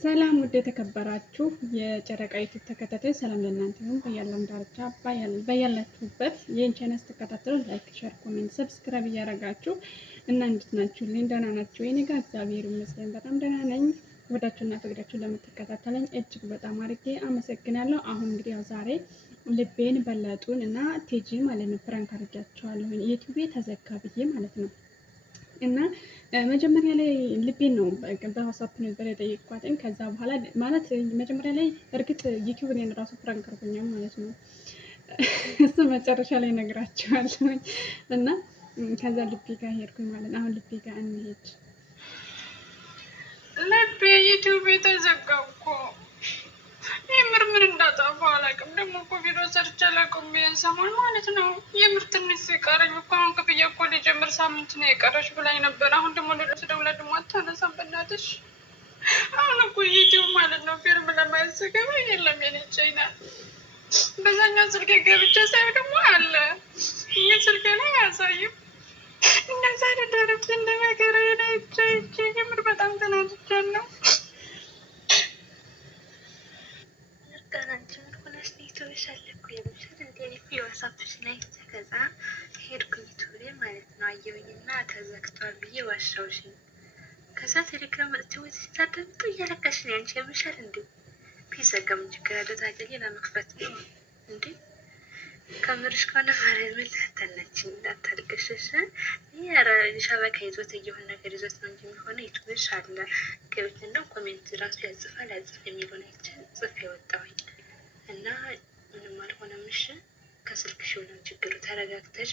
ሰላም ውድ የተከበራችሁ የጨረቃ ዩቲዩብ ተከታታዮች ሰላም ለእናንተ ይሁን። በያለም ዳርቻ በያላችሁበት ይህን ቻናል ተከታተሉ፣ ላይክ፣ ሼር፣ ኮሜንት፣ ሰብስክራይብ እያደረጋችሁ እና እንዴት ናችሁልኝ? ደህና ናችሁ? እኔ ጋር እግዚአብሔር ይመስገን በጣም ደህና ነኝ። ወዳችሁና ፈቅዳችሁ ለምትከታተለኝ እጅግ በጣም አድርጌ አመሰግናለሁ። አሁን እንግዲህ ያው ዛሬ ልቤን በለጡን እና ቴጂ ማለት ነው ፕራንክ አድርጋቸዋለሁ። ዩቲዩብ ተዘጋ ብዬ ማለት ነው እና መጀመሪያ ላይ ልቤን ነው በዋትስአፕ ነበር የጠየቅኳትን። ከዛ በኋላ ማለት መጀመሪያ ላይ እርግጥ ዩቲዩብ እኔን ራሱ ፕራንክ አድርጎኛል ማለት ነው። እሱ መጨረሻ ላይ ነግራቸዋለሁ። እና ከዛ ልቤ ጋር ሄድኩኝ ማለት ነው። አሁን ልቤ ጋር እንሄድ። ልቤ ዩቲዩብ የተዘጋ እኮ የምር ምን እንዳጠፋ አላውቅም። ደግሞ እኮ ቪዲዮ ሰርቼ አላውቅም ብዬን ሰሞን ማለት ነው። የምር ትንሽ ሲቀረኝ እኮ አሁን ክፍያ እኮ ሊጀምር ሳምንት ነው የቀረሽ ብላኝ ነበር። አሁን ደግሞ ሌሎች ደውላ ደግሞ አታነሳም። በእናትሽ አሁን እኮ ዩቲዩብ ማለት ነው ፊልም ለማየት ስገባ የለም የኔ ቻናል። በዛኛው ስልኬ ገብቼ ሳይሆን ደግሞ አለ ይህ ስልኬ ላይ አያሳይም። እነዛ ደረች እንደመገረ ናይቻ የምር በጣም ተናድጃለሁ። ከዛ ሄድኩኝ ዩቱብ ማለት ነው። አየሁኝና ተዘግቷል ብዬ ዋሻውሽኝ። ከዛ ቴሌግራም መጥቼ ወይ ሲታደምጡ እያለቀሽ ነው ያንቺ የምሻል እንዴ ቢዘጋም ችግር ያለው ታገሌ ለመክፈት ነው እንዴ ከምርሽ ከሆነ ማርያምን ታታናችን እንዳታልቅሽሽ። ሻበካ ይዞት እየሆን ነገር ይዞት ነው እንጂ የሚሆነ ዩቱብሽ አለ ገብት እንደው ኮሜንት ራሱ ያጽፋል ያጽፍ የሚለውን አይችን ጽፍ የወጣሁኝ እና ምንም አልሆነም። እሺ ከስልክሽ ነው ችግሩ። ተረጋግተሽ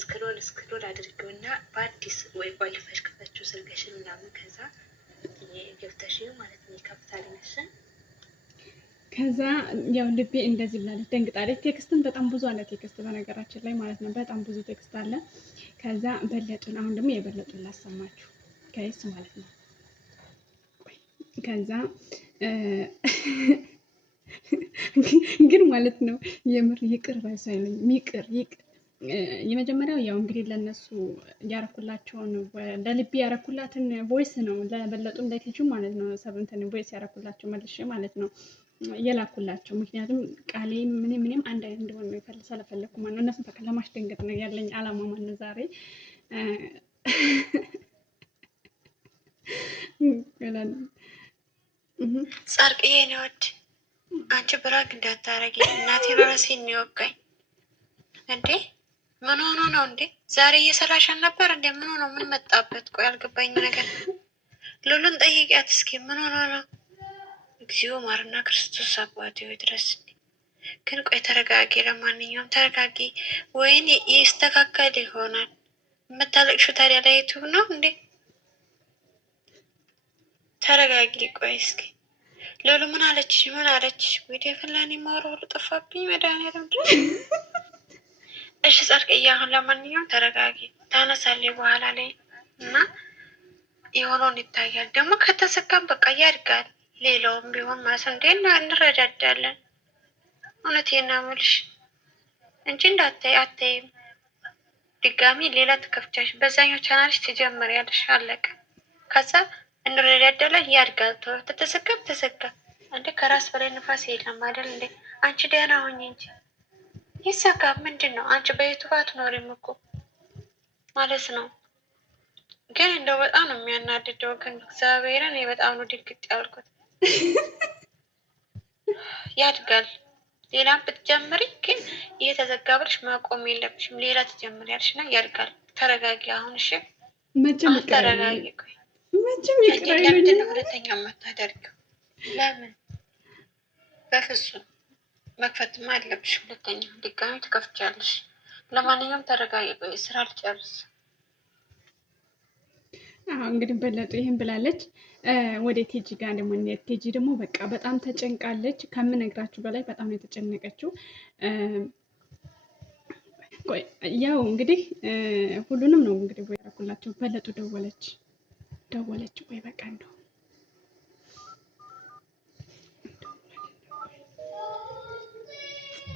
ስክሮል አድርገውና በአዲስ ወይ ቆልፈሽ ክፈችው ስልክሽን ምናምን ከዛ ገብተሽ ማለት ነው ይከፍታል ይመስል። ከዛ ያው ልቤ እንደዚህ ብላለች፣ ደንግጣለች። ቴክስትን በጣም ብዙ አለ ቴክስት በነገራችን ላይ ማለት ነው። በጣም ብዙ ቴክስት አለ። ከዛ በለጡን አሁን ደግሞ የበለጡን ላሰማችሁ ከይስ ማለት ነው። ከዛ ግን ማለት ነው የምር ይቅር ባይሳይልኝ ይቅር የመጀመሪያው ያው እንግዲህ ለነሱ ያረኩላቸውን ለልቤ ያረኩላትን ቮይስ ነው ለበለጡም ለቴጁ ማለት ነው ሰብንተን ቮይስ ያረኩላቸው መልሼ ማለት ነው የላኩላቸው። ምክንያቱም ቃሌ ምንም አንድ አይነት እንደሆነ ነው ስለፈለኩ ማለት ነው። እነሱን በቃ ለማስደንገጥ ነው ያለኝ አላማ ማለት ነው ዛሬ ጻርቅዬ ነው ወድ አንቺ ብራግ እንዳታረጊ እናቴ ራሴ ነው ወጋኝ እንዴ። ምን ሆኖ ነው እንዴ? ዛሬ እየሰራሽ ነበር እንዴ? ምን ሆኖ ምን መጣበት? ቆይ አልገባኝ ነገር። ሉሉን ጠይቂያት እስኪ ምን ሆኖ ነው? እግዚኦ ማርና ክርስቶስ አባቴ ወይ ድረስ። ግን ቆይ ተረጋጊ፣ ለማንኛውም ተረጋጊ። ወይኔ ይስተካከል ይሆናል። የምታለቅሽው ታዲያ ላይ ዩቲዩብ ነው እንዴ? ተረጋጊ። ቆይ እስኪ ሉሉ ምን አለች? ምን አለች? ወይዴ ፈላኒ ማወራው ሁሉ ጠፋብኝ። መድኃኒዓለም እሺ ጻድቅዬ፣ አሁን ለማንኛውም ተረጋጊ። ታነሳለች በኋላ ላይ እና የሆነውን ይታያል። ደግሞ ከተሰካም በቃ ያድጋል። ሌላውም ቢሆን ማለት እንዴ እንረዳዳለን። እውነቴን ነው የምልሽ እንጂ እንዳታይ አታይም። ድጋሚ ሌላ ትከፍቻሽ በዛኛው ቻናልሽ ትጀምሪያለሽ። አለቀ። ከዛ እንረዳዳለን። ያድጋል። ተተሰካም ተሰካ እንዴ ከራስ በላይ ንፋስ የለም አይደል እንዴ? አንቺ ደህና ሁኚ እንጂ ይሰካ። ምንድን ነው አንቺ በዩቱብ አትኖሪም እኮ ማለት ነው። ግን እንደው በጣም ነው የሚያናድደው። ግን እግዚአብሔርን በጣም ነው ድንግጥ ያልኩት። ያድጋል። ሌላም ብትጀምሪ ግን እየተዘጋ ብለሽ ማቆም የለብሽም። ሌላ ትጀምሪያለሽ እና ያድጋል። ተረጋጊ አሁን እሺ። መቼም ተረጋጊ። ቆይ ለምንድን ነው ሁለተኛ የማታደርጊው? ለምን? በፍጹም መክፈትማ አለብሽ። ሁለተኛ ድጋሚ ትከፍቻለሽ። ለማንኛውም ተረጋጊ። ቆይ ስራ ልጨርስ። እንግዲህ በለጡ ይህን ብላለች። ወደ ቴጂ ጋር ደግሞ ቴጂ ደግሞ በቃ በጣም ተጨንቃለች። ከምነግራችሁ በላይ በጣም ነው የተጨነቀችው። ያው እንግዲህ ሁሉንም ነው እንግዲህ ወይ ያደረኩላቸው። በለጡ ደወለች። ወይ በቃ እንደው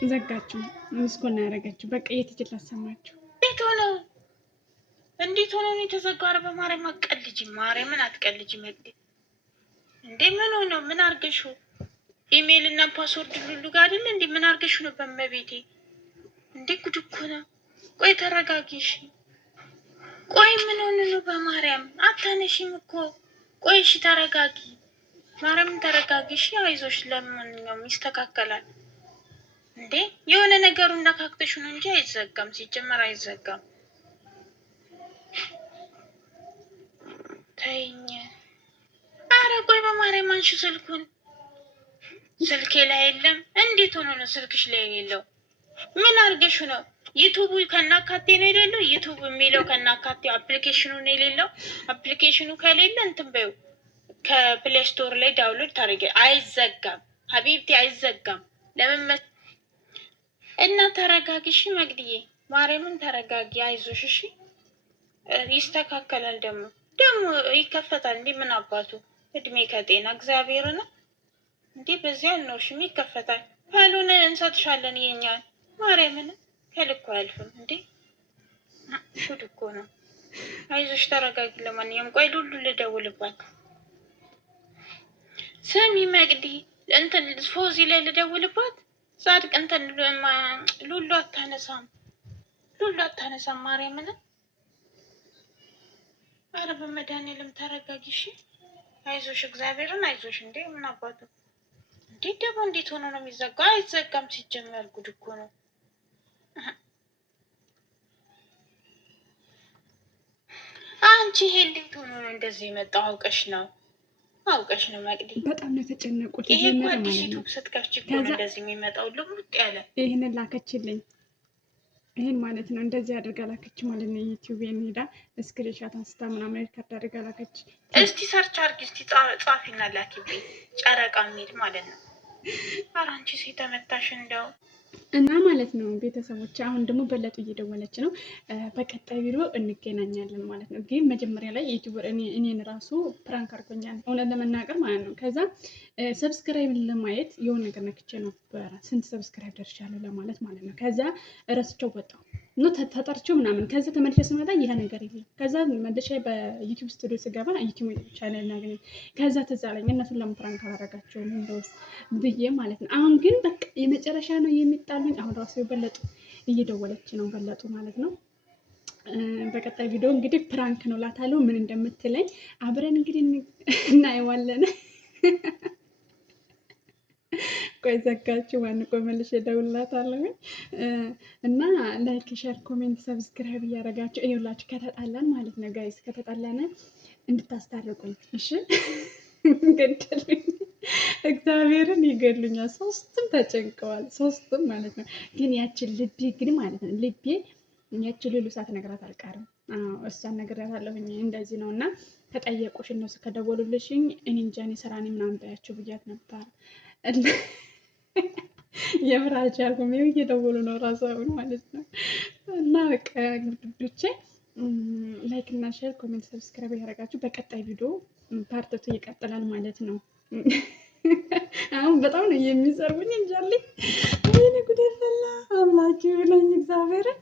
ዘጋችሁ። ምስኮና ያደረገችው በቃ የትጅል አሰማችሁ። እንዴት ሆኖ ነው የተዘጋው? ኧረ በማርያም አትቀልጂ፣ ማርያምን አትቀልጂ። መግቢ እንዴ ምን ሆኖ ምን አርገሹ? ኢሜይል እና ፓስወርድ ሉሉ ጋር አይደል እንዴ? ምን አርገሹ ነው በመቤቴ? እንዴ ጉድ እኮ ነው። ቆይ ተረጋጊሽ። ቆይ ምን ሆነ ነው? በማርያም አታነሽም እኮ። ቆይ እሺ ተረጋጊ። ማርያምን ተረጋጊሽ። አይዞሽ፣ ለማንኛውም ይስተካከላል። እንዴ የሆነ ነገሩን ነካክተሽ ነው እንጂ አይዘጋም። ሲጀመር አይዘጋም። ተይኝ። አረ ቆይ በማርያም አንሺ ስልኩን። ስልኬ ላይ የለም። እንዴት ሆኖ ነው ስልክሽ ላይ የሌለው? ምን አርገሽ ነው? ዩቱቡ ከናካቴ ነው የሌለው። ዩቱብ የሚለው ከናካቴ አፕሊኬሽኑ ነው የሌለው። አፕሊኬሽኑ ከሌለ እንትን በይው ከፕሌይ ስቶር ላይ ዳውንሎድ ታደርጊ። አይዘጋም ሀቢብቲ አይዘጋም። ለምን እና ተረጋጊ። እሺ መግድዬ ማርያምን ተረጋጊ። አይዞሽ እሺ ይስተካከላል። ደግሞ ይከፈታል። እንዲህ ምን አባቱ እድሜ ከጤና እግዚአብሔር ነው እንዲህ በዚህ አልኖርሽም። ይከፈታል። ካልሆነ እንሰጥሻለን የኛን። ማርያምን ከልኩ አያልፍም እንዴ ጉድ እኮ ነው። አይዞሽ ተረጋጊ። ለማንኛውም ቆይ ሉሉ ልደውልባት። ስሚ መግዲ እንትን ፎዚ ላይ ልደውልባት። ጻድቅ እንትን ሉሉ አታነሳም። ማርያምን አረ በመድኃኒዓለም ተረጋጊ እሺ። አይዞሽ እግዚአብሔርን አይዞሽ። እንዴ ምን አባቱ እንዴ ደግሞ እንዴት ሆኖ ነው የሚዘጋው? አይዘጋም ሲጀመር። ጉድ እኮ ነው። አንቺ ይሄ እንዴት ሆኖ ነው እንደዚህ የመጣው? አውቀሽ ነው መቅዲ። በጣም ነው የተጨነቁት። ይሄ እኮ አዲስ ዩቱብ ስትከፍቺ እኮ ነው እንደዚህ የሚመጣው ልሙጥ ያለ። ይህንን ላከችልኝ። ይህን ማለት ነው እንደዚህ አድርጋ ላከች ማለት ነው። ዩቲዩብን ሄዳ ስክሪንሻት አንስታ ምናምን ሪከርድ አድርጋ ላከች። እስቲ ሰርች አድርጊ እስቲ ጻፊና ላኪብኝ። ጨረቃ የሚል ማለት ነው። ኧረ አንቺ ሴት ተመታሽ እንደው እና ማለት ነው ቤተሰቦች። አሁን ደግሞ በለጡ እየደወለች ነው። በቀጣይ ቪዲዮ እንገናኛለን ማለት ነው። ግን መጀመሪያ ላይ ዩቲዩበር እኔን ራሱ ፕራንክ አድርጎኛል እውነት ለመናገር ማለት ነው። ከዛ ሰብስክራይብ ለማየት የሆነ ነገር ነክቼ ነበረ። ስንት ሰብስክራይብ ደርሻለሁ ለማለት ማለት ነው። ከዛ እረስቸው ወጣሁ ነው ተጠርቼው ምናምን። ከዛ ተመልሼ ስመጣ ይሄ ነገር የለም። ከዛ መልሼ በዩቲዩብ ስቱዲዮ ስገባ ዩቲዩብ ቻናል እናገኘ። ከዛ ትዝ አለኝ እነሱን ለምን ፕራንክ አላደረጋቸውም እንደውስ ብዬ ማለት ነው። አሁን ግን በቃ የመጨረሻ ነው የሚጣሉኝ። አሁን ራሱ በለጡ እየደወለች ነው በለጡ ማለት ነው። በቀጣይ ቪዲዮ እንግዲህ ፕራንክ ነው ላታለው ምን እንደምትለኝ አብረን እንግዲህ እናየዋለን። ቆይ ዘጋችሁ ማን? ቆይ መልሼ እደውልላታለሁ። እና ላይክ፣ ሼር፣ ኮሜንት፣ ሰብስክራይብ እያደረጋችሁ ይኸውላችሁ ከተጣላን ማለት ነው ጋይስ ከተጣላን እንድታስታርቁኝ እሺ። ገደሉኝ፣ እግዚአብሔርን ይገድሉኛል። ሶስቱም ተጨንቀዋል፣ ሶስቱም ማለት ነው። ግን ያችን ልቤ ግን ማለት ነው ልቤ ያችን ሉሉ ሳትነግራት አልቀርም። እሷን ነግሬያታለሁኝ እንደዚህ ነው እና ከጠየቁሽ እነሱ ከደወሉልሽኝ እኔ እንጃ እኔ ስራኔ ምናምን በያቸው ብያት ነበር። የምራች ያልኩም እየደወሉ ነው ራሱ አሁን ማለት ነው። እና በቃ ግድዶቼ ላይክ እና ሼር ኮሜንት ሰብስክራይብ ያደረጋችሁ በቀጣይ ቪዲዮ ፓርቲቱ ይቀጥላል ማለት ነው። አሁን በጣም ነው የሚሰርቡኝ እንጃልኝ። ወይኔ ጉዴ ፈላ። አምላኬ ብለኝ እግዚአብሔርን